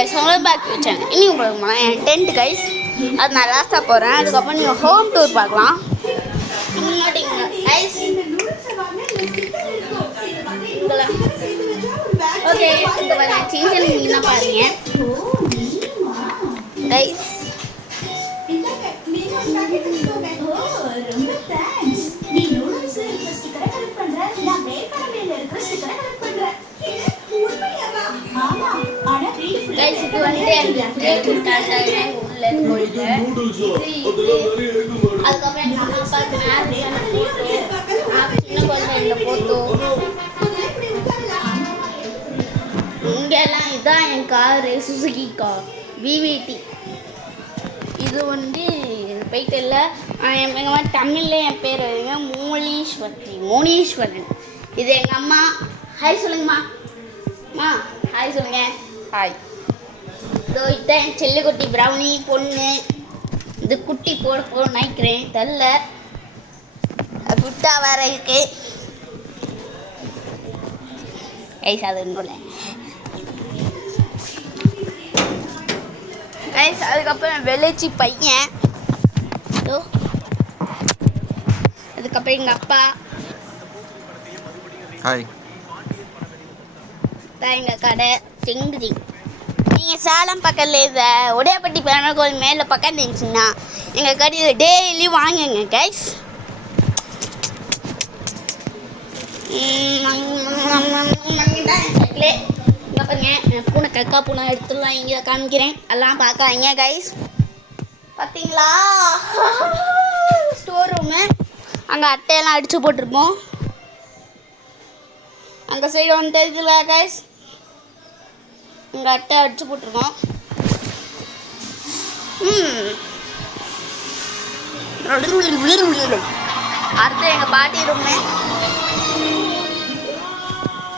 Guys உங்களை back வச்சாங்க இன்னும் உங்களுக்கு என் டென்ட் கைஸ் அது நான் லாஸ்ட்டாக போகிறேன். அதுக்கப்புறம் நீங்கள் ஹோம் டூர் பார்க்கலாம். மாட்டீங்க கைஸ். ஓகே இந்த மாதிரி சின்ன நீங்கள் பாருங்க கைஸ். கைஸ் இது வந்து அதுக்கப்புறம் எங்கள் அம்மா அப்பாவுக்கு சின்ன குழந்தை போட்டோ இங்கெல்லாம் இதுதான் என் காரு சுசுகி கார் விவிடி. இது வந்து போயிட்டு இல்லை எங்கள் மாதிரி தமிழில் என் பேர் வருங்க மோனீஸ்வரன். இது எங்கள் அம்மா. ஹாய் சொல்லுங்கம்மா. அம்மா ஹாய் சொல்லுங்கள். ஹாய். இதோ இதுதான் என் செல்லுக்குட்டி ப்ரௌனி பொண்ணு. இது குட்டி போட நினைக்கிறேன் தெரில. குட்டா வேற இருக்கு கைஸ். அது ஒன்றும் கைஸ். அதுக்கப்புறம் வெளிச்சி பையன். அதுக்கப்புறம் எங்கள் அப்பா. ஹாய். தான் எங்கள் கடை செங்குதி. நீங்கள் சேலம் பக்கத்தில் இருந்த உடையாப்பட்டி பெருமாள் கோவில் மேலே பக்கம் இருந்துச்சுன்னா எங்கள் கடையில் டெய்லி வாங்குங்க கைஸ். இங்கே பாருங்க பூனை கக்கா பூனை எடுத்துடலாம். இங்கே காமிக்கிறேன் எல்லாம் பார்க்காதீங்க கைஸ். பார்த்தீங்களா ஸ்டோர் ரூமு. அங்கே அட்டையெல்லாம் அடித்து போட்டிருப்போம். அங்கே சைடு வந்து தெரியுதுல கைஸ். இங்கே அட்டை அடித்து போட்டிருக்கோம். அடுத்து எங்கள் பாட்டி ரூமு.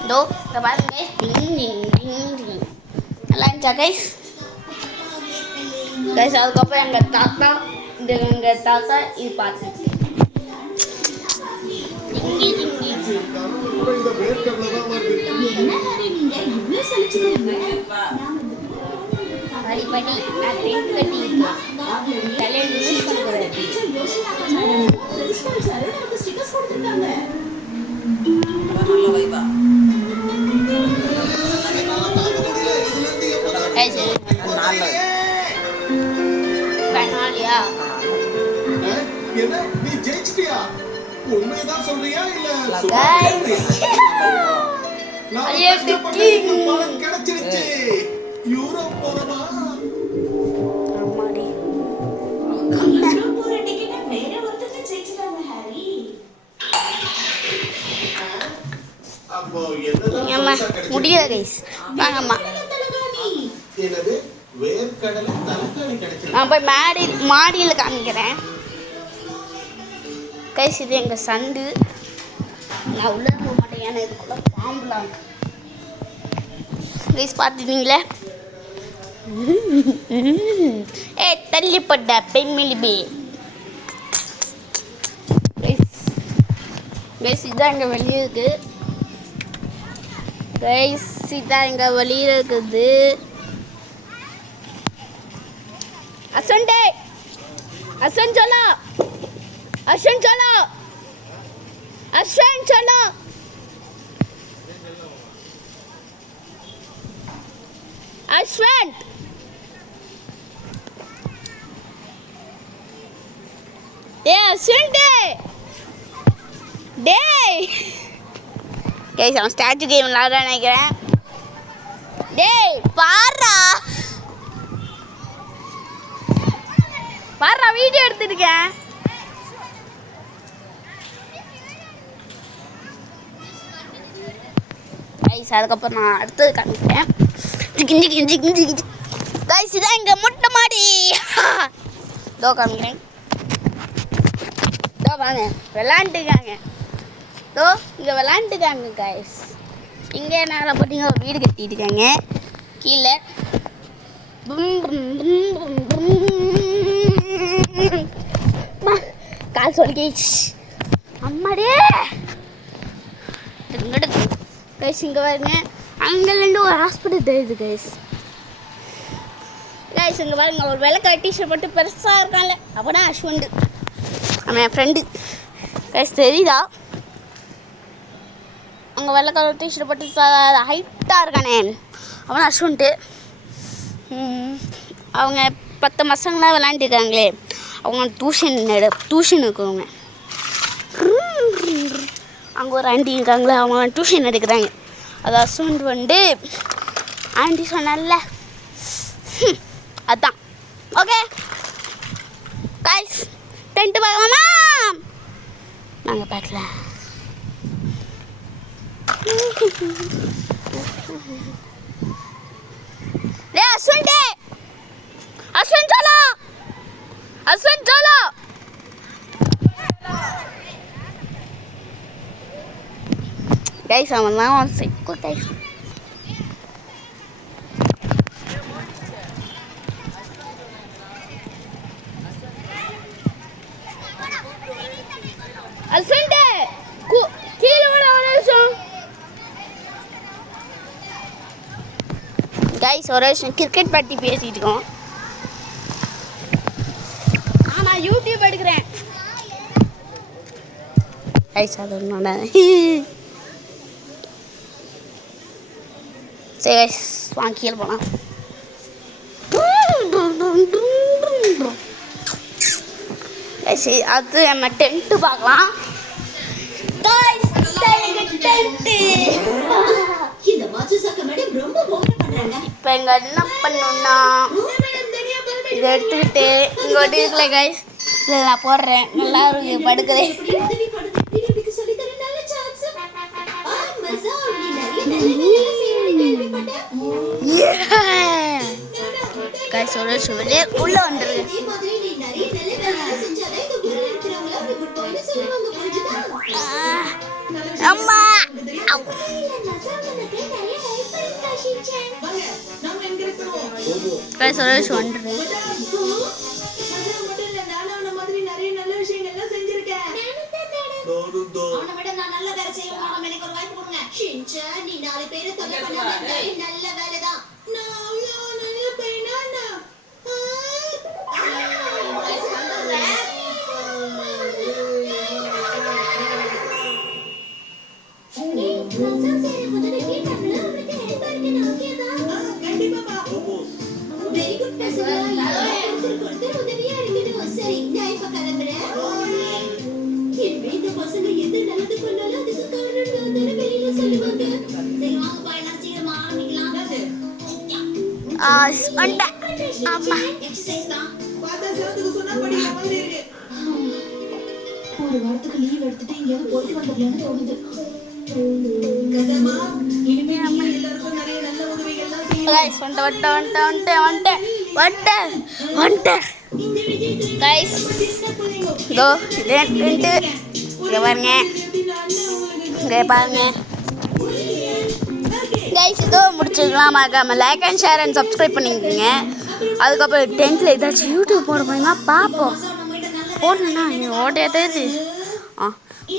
இதோ இங்கே பாருங்க நல்லா இருந்துச்சா கைஸ். கைஸ் அதுக்கப்புறம் எங்கள் தாத்தா. இது எங்கள் தாத்தா. இது பார்த்துச்சு படி நான் டென்ட் கட்டி இருக்கேன். தலையில் யூஸ் பண்ணுறேன். பெனாலியா நீ ஜெயிச்சிட்டியா? உண்மைதான் சொல்றியா இல்ல பணம் கிடைச்சிருச்சு. யூரோப் போறமா? முடியல கைஸ். வாங்கம்மா நான் போய் மாடியில் காமிக்கிறேன் கைஸ். இது எங்கள் சண்டு. நான் உள்ள போக மாட்டேன் ஏன்னா இதுக்குள்ள பாம்புலாம் கைஸ். பார்த்துட்டீங்களே தள்ளிப்பட்ட பெண்மிலிபே கைஸ். இதுதான் எங்கள் வெளியே இருக்குது கைஸ். இதுதான் எங்கள் வெளியில் இருக்குது. அசன்டே அசன் चलो अश्वन चलो अश्वन चलो अश्वन ए अश्वन डे गाइस हम स्टैचू गेम விளையாட நினைக்கிறேன். டேய் பாறா பாறா வீடியோ எடுத்துட்டேன். கைஸ் அதுக்கப்புறம் நான் அடுத்தது காமிக்கிறேன். கைஸ் இதான் இங்கே மொட்டை மாடி. இதோ காமிக்கிறேன். இதோ வாங்க விளாண்டுக்காங்க. இதோ இங்கே விளாண்டுக்காங்க கைஸ். இங்கே நேரம் போட்டிங்க ஒரு வீடு கட்டிட்டு இருக்காங்க கீழே. கால் சொல்லி அம்மாடே கைஸ். இங்கே பாருங்க அங்கேருந்து ஒரு ஹாஸ்பிட்டல் தெரியுது கைஸ். கைஸ் இங்கே பாருங்க ஒரு வெள்ளை டிஷர்ட் போட்டு பெருசாக இருக்கான்ல அப்போனா அஸ்வண்ட் அவன் என் ஃப்ரெண்டு கைஸ் தெரியுதா அங்கே வெள்ளை கலர் டிஷர்ட் போட்டு ஹைட்டாக இருக்கானே அவன் அஸ்வண்ட்டு அவங்க 10 பசங்களாம் விளாண்டுருக்காங்களே அவங்க டியூஷன் இருக்குவங்க அங்கே ஒரு ஆண்டி இருக்காங்களே அவங்க டியூஷன் எடுக்கிறாங்க அது அஸ்வண்ட் வந்து ஆண்டி சொன்னால அதான் ஓகே கைஸ் டென்ட் பார்க்கலாமா நாங்கள் பார்க்கலாம் டே அஸ்வண்ட் चलो கைஸ் அவன் தான் சிக்கு கைஸ் அஸ்வண்ட் கீழே வர நிமிஷம் கைஸ் ஒரு விஷயம் கிரிக்கெட் பற்றி பேசிட்டு இருக்கோம் நான் யூடியூப் எடுக்கிறேன் கைஸ் அது ஒன்று சரி கைஸ் வாங்க கீழே போகலாம் கைஸ் அது நம்ம டென்ட்டு பார்க்கலாம் இப்போ எங்க என்ன பண்ணணும்னா இதை எடுத்துக்கிட்டு இங்கே ஒட்டிருக்கல கைஸ் இதில் நான் போடுறேன் நல்லா இருக்கு படுக்குது கைஸ் ஒரு சொல்லி உள்ள வந்துருக்கு அம்மா கைஸ் ஒரு வந்துருக்கு நீ 4 பேரை தொல்லை பண்ணாத நல்ல வேலைதான் ஒரு வாரத்துக்கு லீவ் எடுத்துட்டு எங்கேயாவது போயிட்டு வந்துடலாம்னு தோணுது. முடிச்சுக்கலாம். மறக்காம like and share and subscribe பண்ணிக்கோங்க. அதுக்கப்புறம் 10th ஏதாச்சும் யூடியூப் போட போயின்னா பார்ப்போம். போடலன்னா ஓட்டையே தெரியுது.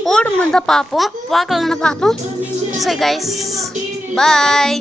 போடும்போது தான் பார்ப்போம், பார்க்கலன்னா பார்ப்போம். சரி கைஸ் பாய்.